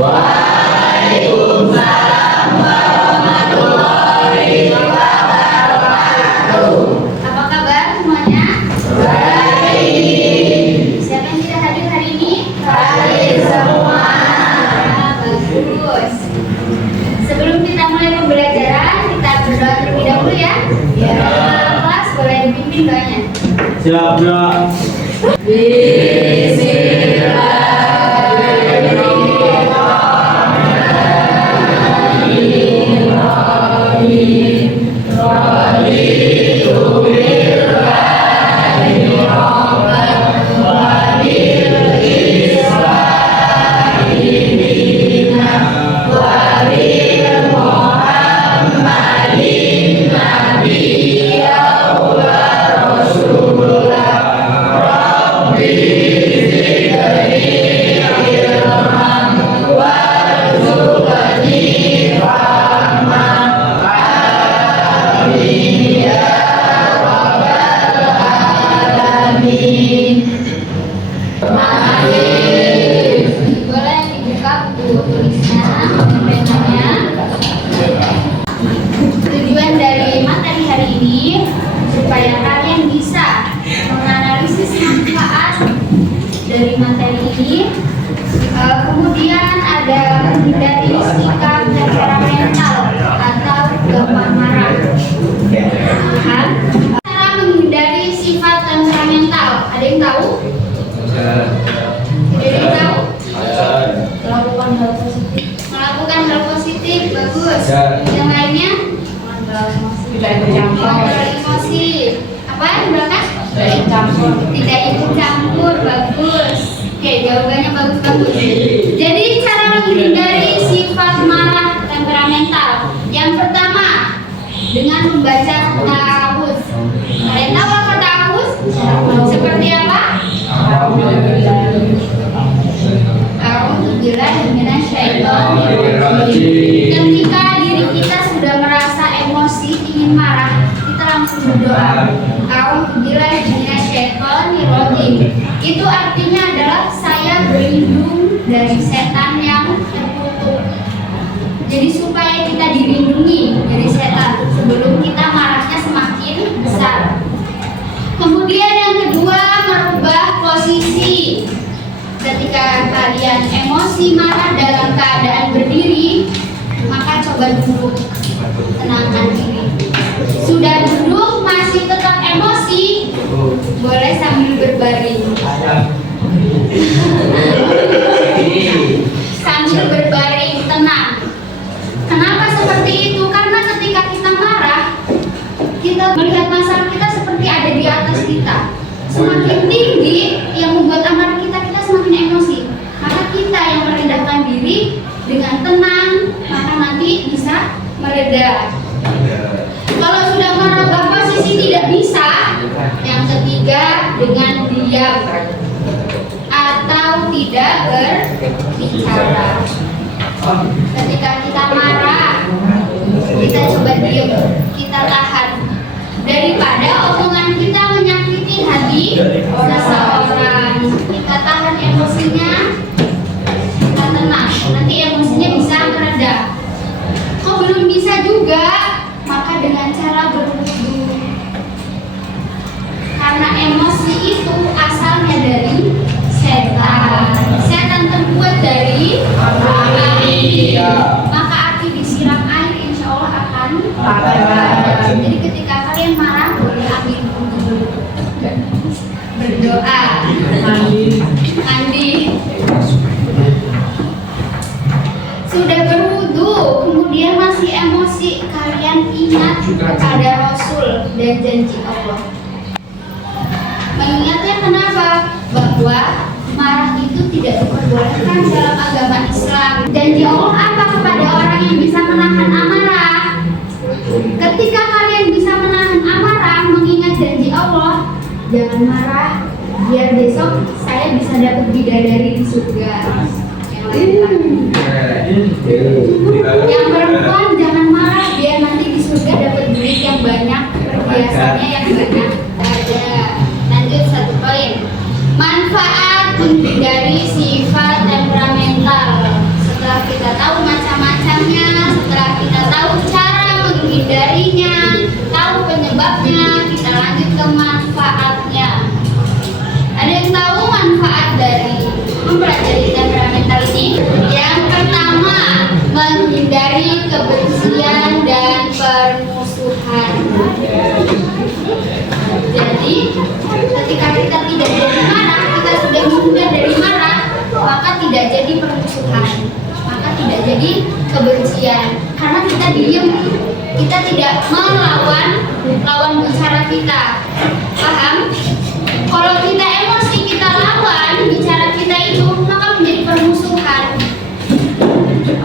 Waalaikumsalam warahmatullahi wabarakatuh. Apa kabar semuanya? Baik. Siapa yang tidak hadir hari ini? Hadir semua. Bagus. Sebelum kita mulai pembelajaran, kita berdoa terlebih dahulu ya. Ya. Kelas boleh dipimpin doanya. Siap, Kak. Boleh dibuka buku tulisnya, penanya. Tujuan dari materi hari ini supaya kalian bisa menganalisis manfaat dari materi ini. Kemudian ada menghindari sikap temperamental atau gampang marah. Cara menghindari sifat temperamental, ada yang tahu? Tidak ada yang tahu? Melakukan hal positif. Melakukan hal positif, bagus. Yang lainnya? Tidak bercampur. Emosi. Apa yang belakang? Tidak ikut campur. Tidak ikut campur, bagus. Oke, jawabannya bagus-bagus. Jadi cara menghindari sifat marah temperamental. Yang pertama, dengan membaca ta'awudz. Kalian tahu apa ta'awudz? Seperti apa? A'udzubillahi minasyaitonir rajim. Ketika diri kita sudah merasa emosi, ingin marah, kita langsung berdoa. A'udzubillahi minasyaitonir rajim. Itu artinya adalah saya berlindung dari setan yang terkutuk. Jadi supaya kita dilindungi dari setan sebelum kita marahnya semakin besar. Kemudian yang kedua, merubah posisi. Ketika kalian emosi marah dalam keadaan berdiri, maka coba duduk, tenangkan diri. Sudah duduk masih tetap emosi, boleh sambil berbaring. Sambil berbaring tenang. Kenapa seperti itu? Karena ketika kita marah, kita melihat masalah kita seperti ada di atas kita. Semakin tinggi yang membuat amarah kita semakin emosi. Maka kita yang merendahkan diri dengan tenang, maka nanti bisa mereda. Kalau sudah merubah posisi tidak bisa, yang ketiga dengan diam atau tidak berbicara. Ketika kita marah, kita coba diam, kita tahan. Daripada omongan kita menyakiti hati seseorang, kita tahan emosinya, kita tenang, nanti emosinya bisa mereda. Kok belum bisa juga, maka dengan cara berwudu. Karena emosi itu asalnya dari setan. Setan terbuat dari api. Maka api disiram air, insya Allah akan padam. Jadi ketika kalian marah, boleh ambil wudu, berdoa, mandi. Sudah berwudu, kemudian masih emosi, kalian ingat kepada Rasul dan janji Allah. Mengingatnya kenapa? Bahwa marah itu tidak diperbolehkan dalam agama Islam. Janji Allah apa kepada orang yang bisa menahan amarah? Ketika kalian bisa menahan amarah, mengingat janji Allah, jangan marah, biar besok saya bisa dapat bidadari di surga. Yang lain yang perempuan jangan marah, biar nanti di surga dapat duit yang banyak, perhiasannya yang banyak. Ada. Lanjut satu poin. Manfaat dari sifat temperamental. Setelah kebencian karena kita diem, kita tidak melawan lawan bicara kita. Paham? Kalau kita emosi, kita lawan bicara kita itu, maka menjadi permusuhan.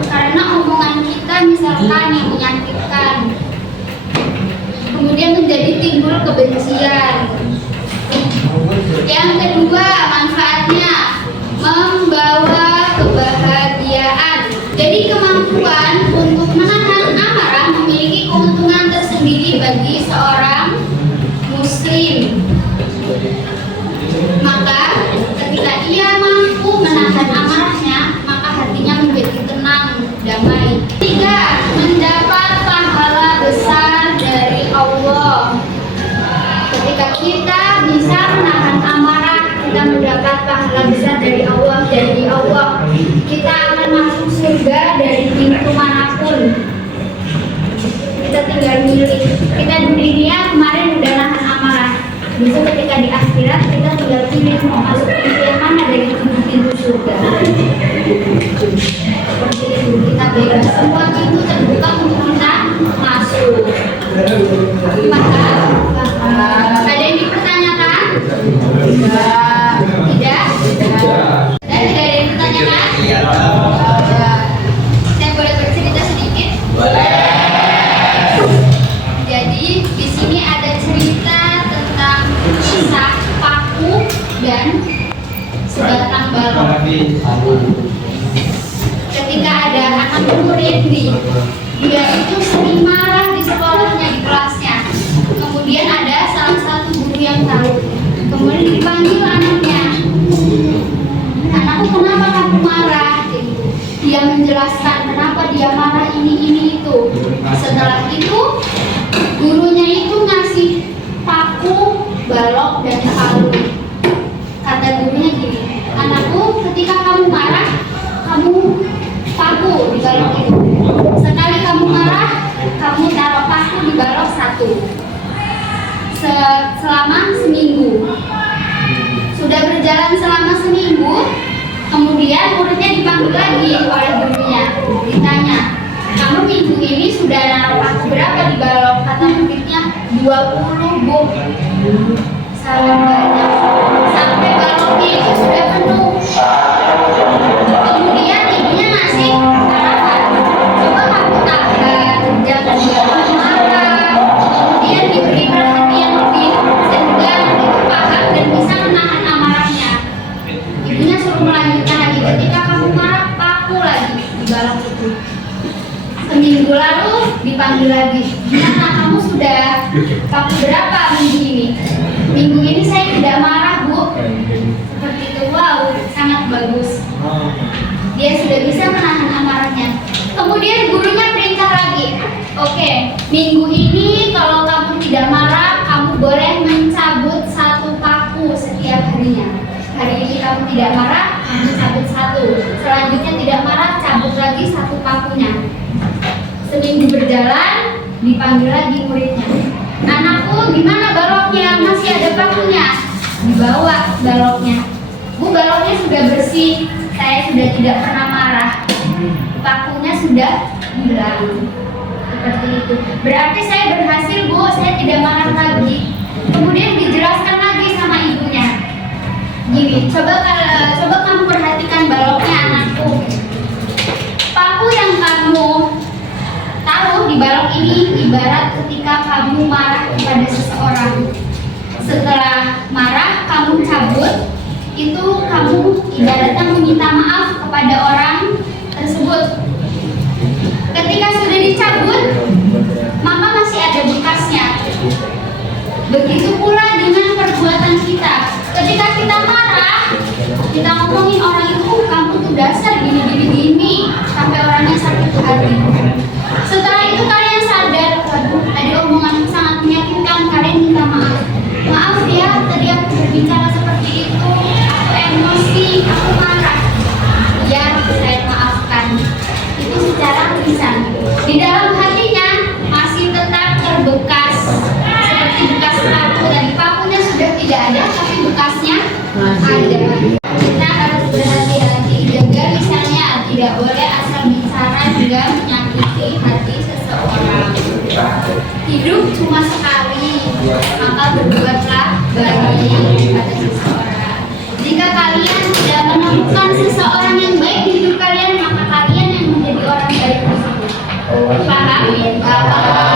Karena omongan kita misalkan yang menyakitkan, kemudian menjadi timbul kebencian. Yang kedua, manfaatnya membawa kebahagiaan. Jadi kemampuan untuk menahan amarah memiliki keuntungan tersendiri bagi seorang muslim. Maka ketika ia mampu menahan amarahnya, maka hatinya menjadi tenang, damai. Tiga, mendapat pahala besar dari Allah. Ketika kita bisa menahan amarah, kita mendapat pahala besar dari Allah. Jadi Allah, kita akan masuk surga dari pintu manapun. Kita tinggal milih. Kita di dunia kemarin udah nahan amarah. Besok ketika di akhirat kita tinggal pilih mau masuk pintu yang mana dari pintu surga. Seperti itu, kita bebas. Semua pintu terbuka untuk kita masuk. Maka ada yang dipertanyakan? Tidak? Dan tidak ada yang dipertanyakan? Saya boleh bercerita sedikit? Jadi di sini ada cerita tentang kisah paku dan sebatang balok. Ketika ada anak murid dia itu sering marah di sekolahnya, di kelasnya. Kemudian ada salah satu guru yang tahu. Kemudian dipanggil anaknya. Anakku, kenapa kamu marah? Dia menjelaskan kenapa dia marah ini itu. Setelah itu gurunya itu ngasih paku, balok, dan palu. Kata gurunya gini, anakku, ketika kamu marah, kamu paku di balok itu. Sekali kamu marah, kamu taruh paku di balok satu. Selama seminggu. Sudah berjalan selama seminggu, kemudian muridnya dipanggil lagi oleh gurunya. Ditanya, kamu minggu ini sudah naruh paku berapa di balok? Kata muridnya 20, Bu. Sangat banyak. Sampai baloknya itu sudah penuh. Kemudian ibunya ngasih arahan, coba kamu tahan, jangan gampang marah. Kemudian diberi perhatian lebih sehingga itu paham dan bisa menahan amarahnya. Ibunya suruh melanjutkan lagi, ketika kamu marah, paku lagi di balok itu. Seminggu lalu dipanggil lagi, gimana kamu sudah paku berapa minggu ini? Minggu ini saya tidak marah, Bu. Seperti itu. Wow, sangat bagus. Dia sudah bisa menahan amarahnya. Kemudian gurunya perintah lagi, oke, minggu ini kalau kamu tidak marah, kamu boleh mencabut satu paku setiap harinya. Hari ini kamu tidak marah, kamu cabut satu. Selanjutnya tidak marah, cabut lagi satu pakunya. Seminggu berjalan, dipanggil lagi muridnya. Anakku, gimana baloknya? Masih ada pakunya? Dibawa baloknya. Bu, baloknya sudah bersih. Saya sudah tidak pernah marah. Pakunya sudah hilang. Seperti itu. Berarti saya berhasil, Bu. Saya tidak marah lagi. Kemudian dijelaskan lagi sama ibunya. Gini, coba kamu perhatikan baloknya, anakku. Paku yang kamu taruh di balok ini ibarat ketika kamu marah kepada seseorang. Setelah marah, kamu cabut. Itu kamu ibaratnya meminta maaf kepada orang tersebut. Ketika sudah dicabut, maka masih ada bekasnya. Begitu pula dengan perbuatan kita. Ketika kita marah, kita ngomongin orang itu, kamu tuh dasar gini, sampai orangnya sakit hati. Setelah itu kalian sadar, waduh, tadi omongan sangat menyakitkan, kalian minta maaf. Maaf ya, tadi aku berbicara seperti itu, aku emosi, aku marah. Ya, kalian tidak menemukan seseorang yang baik di hidup kalian, maka kalian yang menjadi orang baik tersebut. Paham?